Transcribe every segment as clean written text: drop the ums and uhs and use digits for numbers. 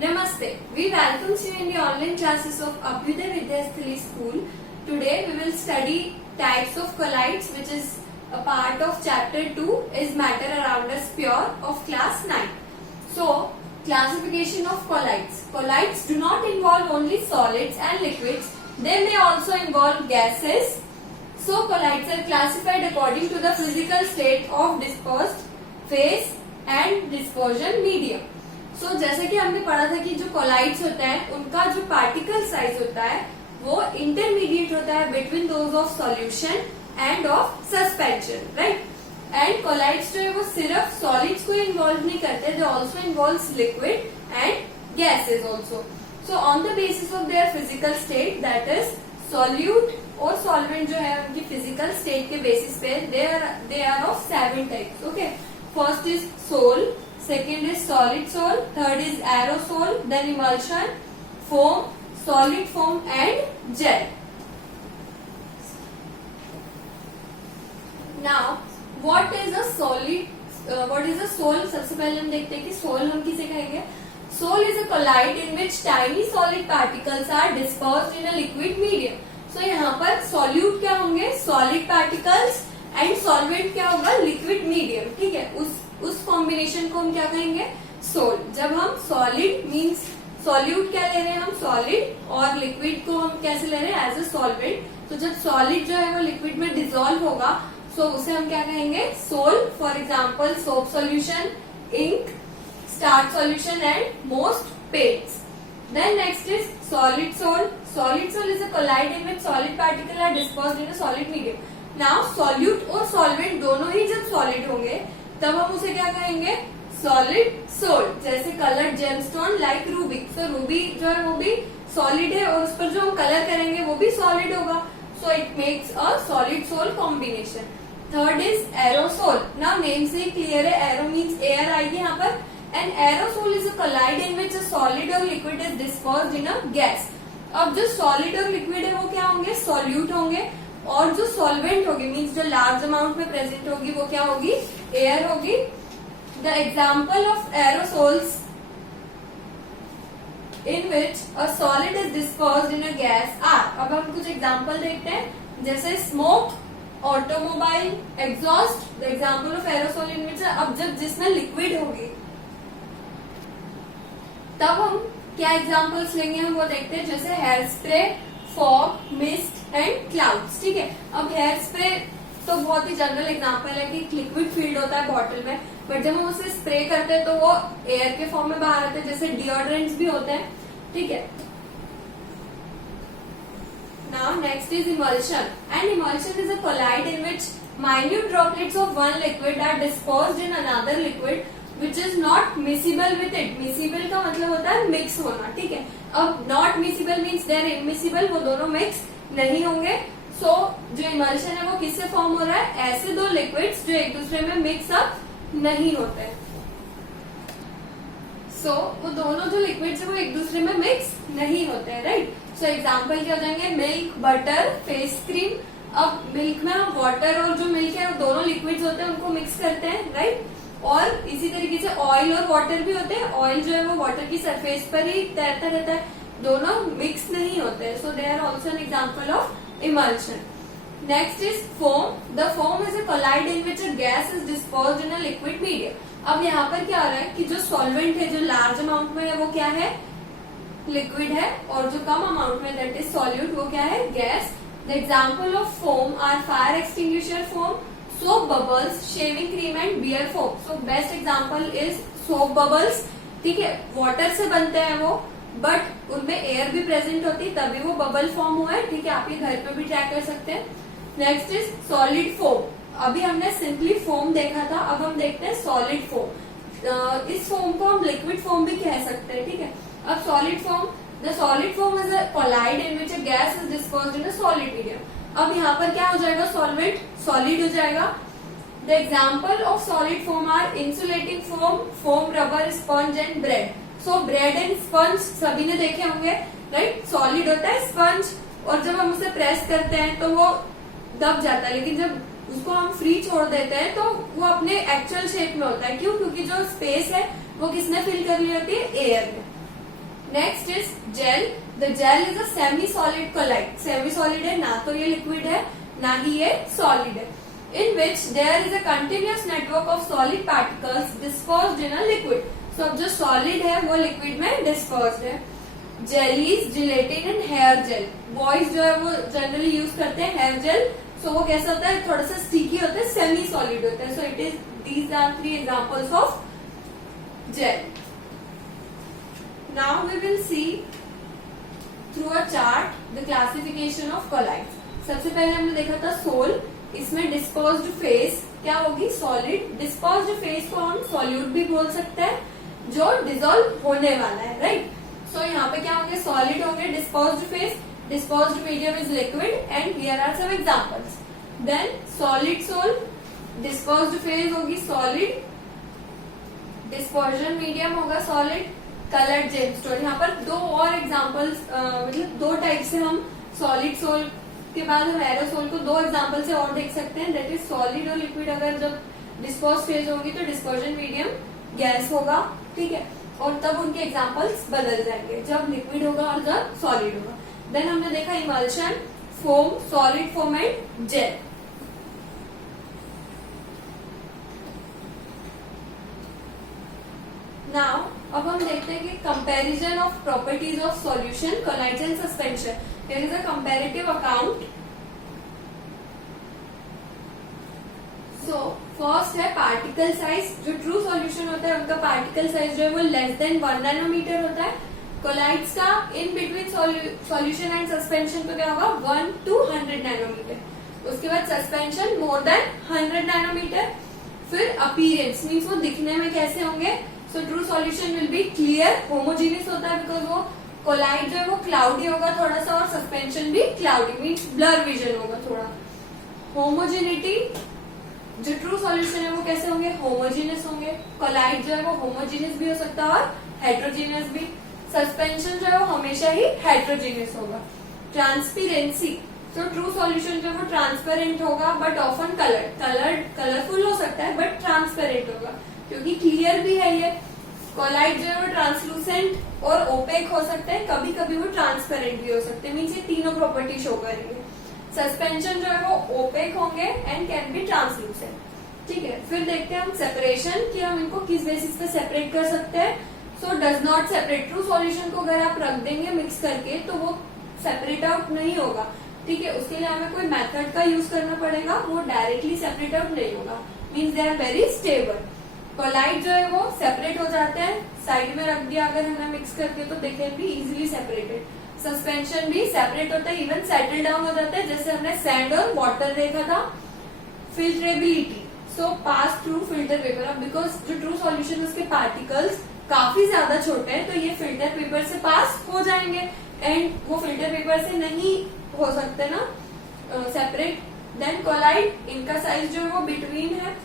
Namaste. We welcome you in the online classes of Abhyuday Vidyasthali School. Today we will study types of colloids, which is a part of chapter 2 is matter around us pure of class 9. So, classification of colloids. Colloids do not involve only solids and liquids. They may also involve gases. So, colloids are classified according to the physical state of dispersed phase and dispersion medium. So, जैसे कि हमने पढ़ा था कि जो collides होता है उनका जो पार्टिकल साइज होता है वो इंटरमीडिएट होता है between those of solution and of suspension, right. And colloids जो है वो सिर्फ सॉलिड्स को इन्वॉल्व नहीं करते, they also involve liquid and gases also. So on the basis of their physical state, that is solute और सॉल्वेंट जो है उनकी फिजिकल स्टेट के बेसिस पे they are of 7 types. Okay, first is sol, second is solid sol, third is aerosol, then emulsion, foam, solid foam and gel. Now what is a solid, what is a sol? सबसे पहले हम देखते हैं कि soul हम किसे कहेंगे. Sol is a colloid in which tiny solid particles are dispersed in a liquid medium. So यहाँ पर solute क्या होंगे, solid particles, and solvent क्या होगा, liquid medium. ठीक है, उस कॉम्बिनेशन को हम क्या कहेंगे, सोल. जब हम सॉलिड मींस सॉल्यूट क्या ले रहे हैं हम, सॉलिड, और लिक्विड को हम कैसे ले रहे हैं, एज अ सॉल्वेंट. तो जब सॉलिड जो है वो लिक्विड में डिसॉल्व होगा सो उसे हम क्या कहेंगे, sol. For example soap solution, ink, starch solution and most paints. Then next is solid sol. Solid sol is a colloid in which solid particle are dispersed in a solid medium. Now solute और solvent दोनों ही जब solid होंगे तब हम उसे क्या कहेंगे, सॉलिड सोल. जैसे कलर्ड जेमस्टोन लाइक रूबी. सो रूबी जो है वो भी सॉलिड है और उस पर जो हम कलर करेंगे वो भी सॉलिड होगा. So it makes a solid sol combination. Third is aerosol. Now name से क्लियर है, एरो मीन्स एयर आएगी यहाँ पर. And aerosol is a colloid in which a solid और liquid is dispersed in a gas. अब जो solid और liquid है वो क्या होंगे, सॉल्यूट होंगे, और जो सॉल्वेंट होगी मीन्स जो लार्ज अमाउंट में प्रेजेंट होगी वो क्या होगी, एयर होगी. The example of aerosols in which a solid is dispersed in a gas are. अब हम कुछ एग्जाम्पल देखते हैं, जैसे smoke, automobile, exhaust. The example of aerosol in which, अब जब जिसमें लिक्विड होगी तब हम क्या एग्जाम्पल्स लेंगे, हम वो देखते हैं, जैसे hair spray, fog, mist and clouds. ठीक है, अब हेयर स्प्रे तो बहुत ही जनरल एग्जांपल है कि लिक्विड फील्ड होता है बॉटल में, बट जब हम उसे स्प्रे करते हैं तो वो एयर के फॉर्म में बाहर आते हैं, जैसे डिओड्रेंट्स भी होते हैं. ठीक है. Now next is emulsion. And emulsion is a colloid in which minute droplets of one liquid are dispersed in another liquid which is not miscible with it. Miscible का मतलब होता है मिक्स होना. ठीक है, अब not miscible means they are immiscible, वो दोनों मिक्स नहीं होंगे. सो जो इमल्शन है वो किससे फॉर्म हो रहा है, ऐसे दो लिक्विड्स जो एक दूसरे में मिक्स अप नहीं होते. सो वो दोनों जो लिक्विड्स है वो एक दूसरे में मिक्स नहीं होते हैं, राइट. सो एग्जांपल क्या हो जाएंगे, मिल्क, बटर, फेस क्रीम. अब मिल्क में हम वाटर और जो मिल्क है वो दोनों लिक्विड्स होते हैं उनको मिक्स करते हैं, राइट. और इसी तरीके से ऑयल और वाटर भी होते हैं. ऑयल जो है वो वाटर की सरफेस पर ही तैरता रहता है, दोनों मिक्स नहीं होते हैं. So they are also an example of emulsion. Next is foam. The foam is a colloid in which a gas is dispersed in a liquid medium. अब यहाँ पर क्या हो रहा है कि जो सॉल्वेंट है जो लार्ज अमाउंट में है वो क्या है, लिक्विड है, और जो कम अमाउंट में दैट इज सॉल्यूट वो क्या है, gas. The example of foam or fire extinguisher foam, soap bubbles, shaving cream and beer foam. So best example is soap bubbles. ठीक है, वाटर से बनते हैं वो, बट उनमें एयर भी प्रेजेंट होती तभी वो बबल फॉर्म हुआ है. ठीक है, आप ये घर पे भी ट्राई कर सकते हैं. Next is solid foam. अभी हमने सिंपली फोम देखा था, अब हम देखते हैं सॉलिड फोम. इस फोम को हम लिक्विड फोम भी कह सकते हैं. ठीक है, अब solid foam, the solid foam is a colloid in which a gas is dispersed in a solid medium. अब यहाँ पर क्या हो जाएगा, सॉल्वेंट सॉलिड हो जाएगा. The example of solid foam or insulating foam, foam, rubber, sponge and bread. So bread and sponge सभी ने देखे होंगे, राइट. सॉलिड होता है स्पंज, और जब हम उसे प्रेस करते हैं तो वो दब जाता है, लेकिन जब उसको हम फ्री छोड़ देते हैं तो वो अपने एक्चुअल शेप में होता है. क्यों? क्योंकि जो स्पेस है वो किसने फिल कर ली होती है, एयर में. Next is gel. The gel is a semi solid colloid. Semi solid है, ना तो ये लिक्विड है ना ही ये सॉलिड है. In which there is a continuous network of solid particles dispersed in a liquid. So अब जो सॉलिड है वो लिक्विड में डिस्पर्स्ड है. Jellies, gelatin and hair gel. बॉयज जो है वो जनरली यूज करते हैं हेयर जेल. सो वो कैसा होता है, थोड़ा सा स्टिकी होता है, सेमी सॉलिड होता है. So it is these are 3 examples of gel. Now we will see through a chart the classification of colloids. सबसे पहले हमने देखा था सोल. इसमें डिस्पर्स्ड फेस क्या होगी, सॉलिड. डिस्पर्स्ड फेस को हम सॉल्यूट भी बोल सकते हैं, जो डिसॉल्व होने वाला है, राइट. सो यहाँ पे क्या होंगे, सॉलिड होंगे. Dispersed phase, dispersed medium is liquid, and here are some examples. Then solid soul, dispersed phase होगी solid, dispersion medium होगा solid, colored gemstone. यहाँ पर 2 और examples, मतलब 2 टाइप से हम solid soul के बाद हम aerosol को 2 एग्जाम्पल से और देख सकते हैं. दैट इज सॉलिड और लिक्विड अगर जब डिस्पर्स फेज होगी तो डिस्पर्जन मीडियम गैस होगा, ठीक है, और तब उनके एग्जाम्पल्स बदल जाएंगे जब लिक्विड होगा और जब सॉलिड होगा. देन हमने देखा emulsion, foam, solid foam and gel. Now अब हम देखते हैं कि comparison of properties of solution, colloids and suspension. There is a comparative account. So first है पार्टिकल साइज. जो ट्रू सॉल्यूशन होता है उनका पार्टिकल साइज जो है वो लेस देन 1 नैनोमीटर होता है. कोलाइड्स का in between solution and suspension तो क्या होगा, 1 to 100 नैनोमीटर. उसके बाद सस्पेंशन मोर देन 100 नैनोमीटर. फिर अपीयरेंस मीन्स वो दिखने में कैसे होंगे. So true solution will be clear, homogeneous होता है बिकॉज वो कोलाइड जो है वो क्लाउडी होगा थोड़ा सा, और सस्पेंशन भी क्लाउडी मीन्स ब्लर विजन होगा थोड़ा. होमोजेनिटी, जो ट्रू सॉल्यूशन है वो कैसे होंगे, होमोजीनियस होंगे. कोलाइड जो है वो होमोजीनियस भी हो सकता है और हेट्रोजीनियस भी. सस्पेंशन जो है वो हमेशा ही हेट्रोजीनियस होगा. ट्रांसपेरेंसी, तो ट्रू सॉल्यूशन जो है वो ट्रांसपेरेंट होगा बट ऑफन कलरफुल हो सकता है बट ट्रांसपेरेंट होगा क्योंकि क्लियर भी है ये. कोलाइड जो है वो ट्रांसलूसेंट और ओपेक हो सकते हैं, कभी कभी वो ट्रांसपेरेंट भी हो सकते हैं. मीन्स ये तीनों प्रॉपर्टी शो करेंगे. सस्पेंशन जो है वो ओपेक होंगे एंड कैन बी ट्रांसलूसेंट, ठीक है. फिर देखते हैं हम सेपरेशन, कि हम इनको किस बेसिस पे सेपरेट कर सकते हैं. So does not separate. True solution को अगर आप रख देंगे मिक्स करके तो वो सेपरेट आउट नहीं होगा, ठीक है. उसके लिए हमें कोई मेथड का यूज करना पड़ेगा, वो डायरेक्टली सेपरेट आउट नहीं होगा. Means they are very stable. Colloid जो है वो सेपरेट हो जाते हैं, साइड में रख दिया अगर हमने मिक्स करके तो they can be easily separated. Suspension भी सेपरेट होता है, इवन सेटल डाउन हो जाता है, जैसे हमने सैंड और वाटर देखा था. फिल्ट्रेबिलिटी, सो पास थ्रू फिल्टर पेपर. अब बिकॉज जो ट्रू सॉल्यूशन उसके पार्टिकल्स काफी ज्यादा छोटे हैं तो ये फिल्टर पेपर से पास हो जाएंगे एंड वो फिल्टर पेपर से नहीं हो सकते ना सेपरेट. देन कोलाइड, इनका साइज जो है वो बिटवीन है,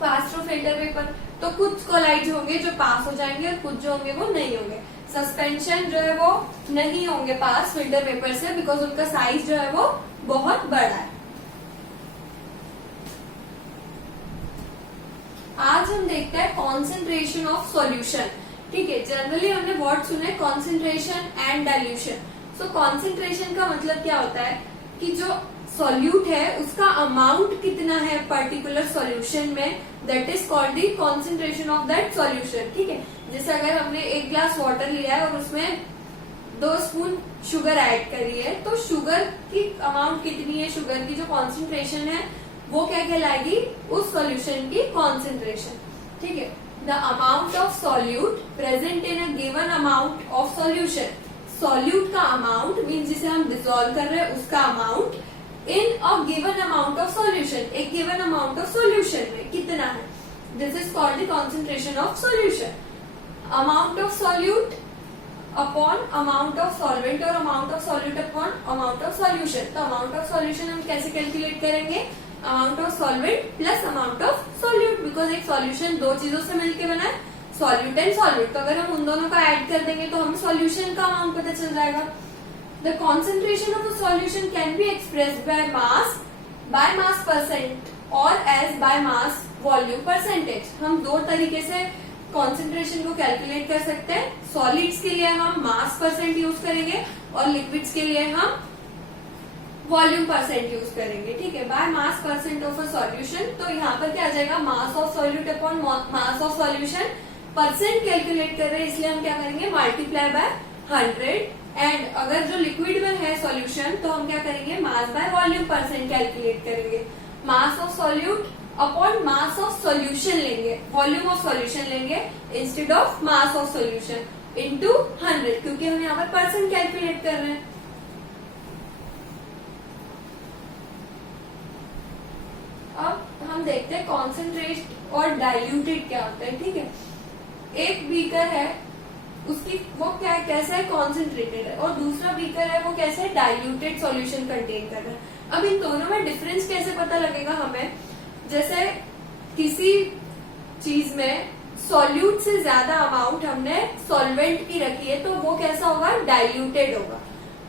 पास थ्रू फिल्टर पेपर. तो कुछ कोलाइड होंगे जो पास हो जाएंगे और कुछ जो होंगे वो नहीं होंगे. सस्पेंशन जो है वो नहीं होंगे पास फिल्टर पेपर से बिकॉज उनका साइज जो है वो बहुत बड़ा है. आज हम देखते हैं कॉन्सेंट्रेशन ऑफ सॉल्यूशन, ठीक है. जनरली हमने वर्ड सुने concentration and dilution. So concentration का मतलब क्या होता है कि जो सॉल्यूट है उसका अमाउंट कितना है पर्टिकुलर सॉल्यूशन में, that is called the concentration of that solution, ठीक है. जैसे अगर हमने 1 ग्लास वाटर लिया है और उसमें 2 स्पून शुगर ऐड करी है तो शुगर की अमाउंट कितनी है, शुगर की जो कॉन्सेंट्रेशन है वो क्या कहलाएगी, उस सॉल्यूशन की कॉन्सेंट्रेशन, ठीक है. The amount of solute present in a given amount of solution. Solute का अमाउंट मीन जिसे हम डिसॉल्व कर रहे हैं उसका amount in a given amount of solution, एक गिवन अमाउंट ऑफ सॉल्यूशन में कितना है, this is called the concentration of solution. Amount of solute upon amount of solvent और amount of solute upon amount of solution. तो amount of solution हम कैसे calculate करेंगे, amount of solvent plus amount of solute, because एक solution 2 चीजों से मिलकर बना है, सॉल्यूट एंड सॉल्वेंट. तो अगर हम उन दोनों का ऐड कर देंगे तो हमें सॉल्यूशन का अमाउंट पता चल जाएगा. The concentration of a solution can be expressed by mass percent और as by mass volume percentage. हम 2 तरीके से कॉन्सेंट्रेशन को कैलकुलेट कर सकते हैं. सॉलिड्स के लिए हम मास परसेंट यूज करेंगे और लिक्विड्स के लिए हम वॉल्यूम परसेंट यूज करेंगे, ठीक है। Bye mass percent of a solution, तो यहाँ पर क्या आ जाएगा, मास of solute upon mass of solution. Percent calculate कर रहे हैं इसलिए हम क्या करेंगे, मल्टीप्लाई बाय 100। एंड अगर जो लिक्विड में है सॉल्यूशन तो हम क्या करेंगे, mass by volume percent calculate करेंगे। Mass of solute upon mass of solution लेंगे, वॉल्यूम ऑफ सॉल्यूशन लेंगे instead of mass of solution into 100, क्योंकि हम यहाँ पर परसेंट कैलकुलेट कर रहे हैं। अब हम देखते हैं कॉन्सेंट्रेट और डाइल्यूटेड क्या होता है, ठीक है। एक बीकर है, उसकी वो क्या है, कैसा है, कॉन्सेंट्रेटेड है, और दूसरा बीकर है वो कैसे है, डाइल्यूटेड सॉल्यूशन कंटेन कर रहा है। अब इन दोनों में डिफरेंस कैसे पता लगेगा हमें, जैसे किसी चीज में सॉल्यूट से ज्यादा अमाउंट हमने सॉल्वेंट की रखी है तो वो कैसा होगा, डाइल्यूटेड होगा,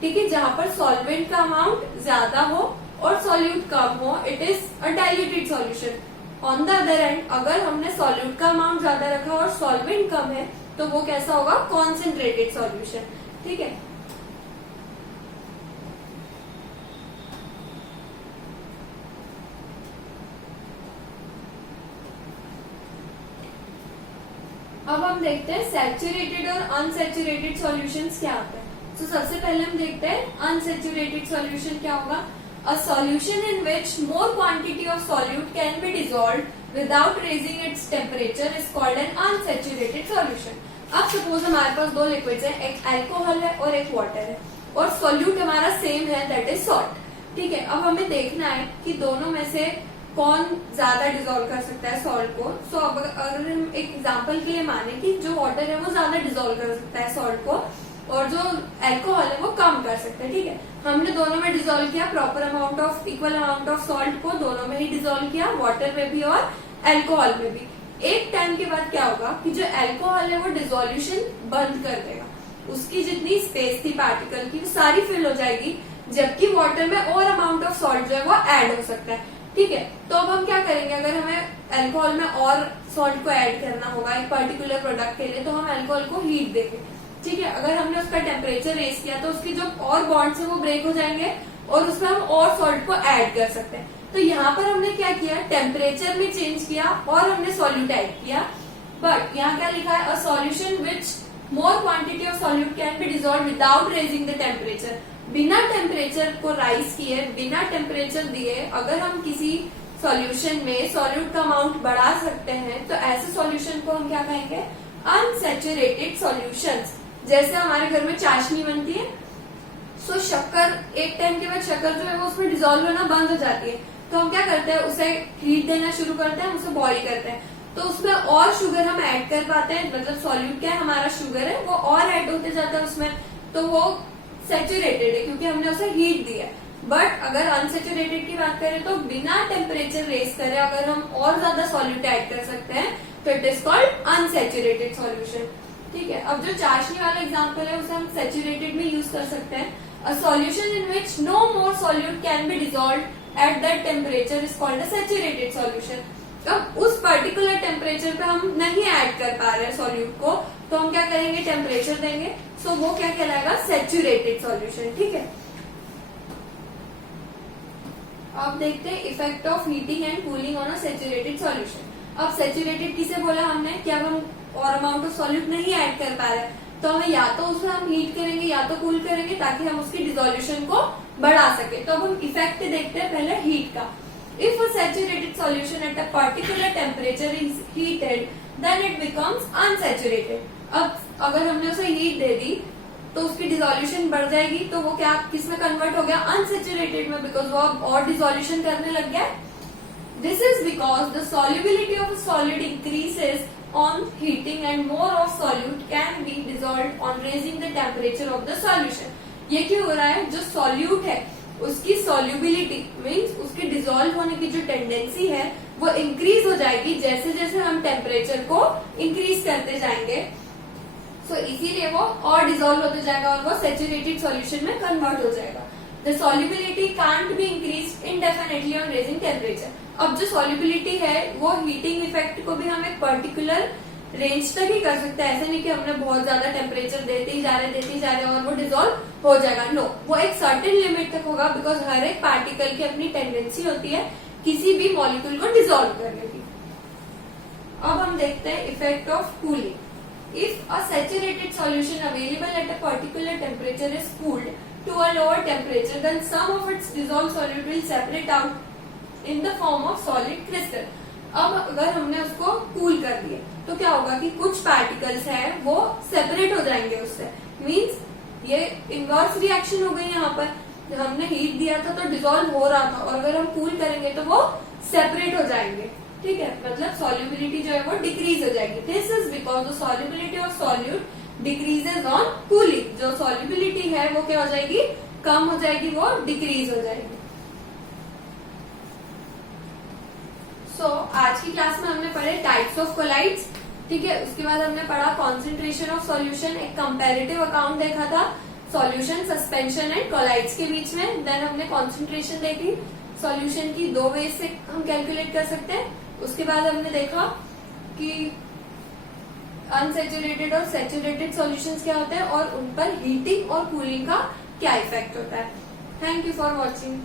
ठीक है। जहां पर सॉल्वेंट का अमाउंट ज्यादा हो और सॉल्यूट कम हो, it is a diluted solution. On the other and, अगर हमने सॉल्यूट का अमाउंट ज्यादा रखा और सॉल्वेंट कम है तो वो कैसा होगा, कॉन्सेंट्रेटेड सॉल्यूशन, ठीक है। अब हम देखते हैं सैचुरेटेड और अनसैचुरेटेड सॉल्यूशंस क्या होता है। तो सबसे पहले हम देखते हैं अनसैचुरेटेड सॉल्यूशन क्या होगा। A solution in which more quantity of solute can be dissolved without raising its temperature is called an unsaturated solution. अब सपोज हमारे पास दो लिक्विड्स हैं, एक अल्कोहल है और एक वाटर है, और सॉल्यूट हमारा सेम है, दैट इज सॉल्ट, ठीक है। अब हमें देखना है कि दोनों में से कौन ज्यादा डिजोल्व कर सकता है सॉल्ट को। सो अब अगर हम एक एग्जांपल के लिए माने कि जो वाटर है वो ज्यादा डिजोल्व कर सकता है सॉल्ट को और जो अल्कोहल है वो कम कर सकता है, ठीक है। हमने दोनों में डिजोल्व किया, proper amount of equal amount of salt को दोनों में ही डिजोल्व किया, वाटर में भी और अल्कोहल में भी। एक टाइम के बाद क्या होगा कि जो अल्कोहल है वो डिजोल्यूशन बंद कर देगा, उसकी जितनी स्पेस थी पार्टिकल की वो सारी फिल हो जाएगी, जबकि वाटर में और अमाउंट ऑफ सॉल्ट जो है वो ऐड हो सकता है, ठीक है। तो अब हम क्या करेंगे, अगर हमें अल्कोहल में और सॉल्ट को ऐड करना होगा एक पर्टिकुलर प्रोडक्ट के लिए, तो हम अल्कोहल को हीट देंगे, ठीक है। अगर हमने उसका टेम्परेचर रेस किया तो उसकी जो और बॉन्ड्स है वो ब्रेक हो जाएंगे और उसमें हम और सॉल्ट को ऐड कर सकते हैं। तो यहाँ पर हमने क्या किया, टेम्परेचर में चेंज किया और हमने सॉल्यूट ऐड किया। बट यहाँ क्या लिखा है, a solution which more quantity of solute can be dissolve without raising the temperature. बिना टेम्परेचर को राइज किए, बिना टेम्परेचर दिए अगर हम किसी सॉल्यूशन में सॉल्यूट का अमाउंट बढ़ा सकते हैं तो ऐसे सॉल्यूशन को हम क्या कहेंगे, अनसैचुरेटेड सॉल्यूशंस। जैसे हमारे घर में चाशनी बनती है, सो शक्कर एक टाइम के बाद शक्कर जो है वो उसमें डिजोल्व होना बंद हो जाती है, तो हम क्या करते हैं, उसे हीट देना शुरू करते हैं, उसे बॉईल करते हैं, तो उसमें और शुगर हम ऐड कर पाते हैं। मतलब सॉल्यूट क्या है, हमारा शुगर है, वो और ऐड होते जाता है उसमें, तो वो सैचुरेटेड है क्योंकि हमने उसे हीट दिया है। बट अगर अनसैचुरेटेड की बात करें तो बिना टेम्परेचर रेस करे अगर हम और ज्यादा सॉल्यूट ऐड कर सकते हैं तो it is called unsaturated solution, ठीक है। अब जो चाशनी वाला एग्जांपल है उसे हम सैचुरेटेड में यूज कर सकते हैं। A solution in which no more solute can be dissolved at that temperature is called a saturated solution. अब उस पर्टिकुलर टेम्परेचर पे हम नहीं ऐड कर पा रहे हैं सॉल्यूट को, तो हम क्या करेंगे, टेम्परेचर देंगे, सो वो क्या कहलाएगा, सैचुरेटेड सॉल्यूशन, ठीक है। अब देखते हैं effect of heating and cooling on a saturated solution. अब सैचुरेटेड किसे बोला हमने, कि अब हम और अमाउंट ऑफ सॉल्यूट नहीं ऐड कर पा रहे, तो हमें या तो उसे हम हीट करेंगे या तो कूल करेंगे ताकि हम उसकी डिसोल्यूशन को बढ़ा सके। तो अब हम इफेक्ट देखते हैं पहले हीट का। If a saturated solution at a particular temperature is heated then it becomes unsaturated. अब अगर हमने उसे हीट दे दी तो उसकी डिसोल्यूशन बढ़ जाएगी, तो वो क्या किस में कन्वर्ट हो गया, अनसैचुरेटेड में, बिकॉज वो अब और डिसोल्यूशन करने लग गया। This is because the solubility of solid increases on heating and more of solute can be dissolved on raising the temperature of the solution। ये क्यों हो रहा है, जो सॉल्यूट है उसकी सॉल्युबिलिटी मीन्स उसकी डिसॉल्व होने की जो टेंडेंसी है वो इंक्रीज हो जाएगी जैसे जैसे हम टेम्परेचर को इंक्रीज करते जाएंगे। सो इसीलिए वो और डिसॉल्व होते जाएगा और वो सैचुरेटेड सॉल्यूशन में कन्वर्ट हो जाएगा। The solubility can't be increase indefinitely on raising temperature. अब जो सॉल्युबिलिटी है वो हीटिंग इफेक्ट को भी हम एक पर्टिकुलर रेंज तक ही कर सकते हैं, ऐसे नहीं कि हमने बहुत ज्यादा टेम्परेचर देते ही जा रहे और वो डिजोल्व हो जाएगा। नो, वो एक सर्टेन लिमिट तक होगा, बिकॉज हर एक पार्टिकल की अपनी टेंडेंसी होती है किसी भी मॉलिक्यूल को डिजोल्व करने की। अब हम देखते हैं effect of cooling. If a saturated solution available at a particular temperature is cooled to a lower temperature, then some of its dissolve solute will separate out in the form of solid crystal. अब अगर हमने उसको cool कर दिया तो क्या होगा कि कुछ पार्टिकल्स हैं वो सेपरेट हो जाएंगे उससे, मीन्स ये इनवर्स रिएक्शन हो गई। यहाँ पर हमने हीट दिया था तो डिजोल्व हो रहा था, और अगर हम कूल करेंगे तो वो सेपरेट हो जाएंगे। ठीक है, मतलब सॉल्युबिलिटी जो है वो डिक्रीज हो जाएगी। This is because the solubility of solute decreases on cooling. जो सॉल्युबिलिटी है वो क्या हो जाएगी, कम हो जाएगी, वो डिक्रीज हो जाएगी। आज की क्लास में हमने पढ़े टाइप्स ऑफ कोलाइड्स। ठीक है, उसके बाद हमने पढ़ा कॉन्सेंट्रेशन ऑफ सॉल्यूशन, एक कंपैरेटिव अकाउंट देखा था सॉल्यूशन, सस्पेंशन एंड कोलाइड्स के बीच में। देन हमने कॉन्सेंट्रेशन देखी, सॉल्यूशन की दो वेज से हम कैलकुलेट कर सकते हैं। उसके बाद हमने देखा कि अनसेचुरेटेड और सेचुरेटेड सॉल्यूशंस क्या होते हैं और उन पर हीटिंग और कूलिंग का क्या इफेक्ट होता है। Thank you for watching.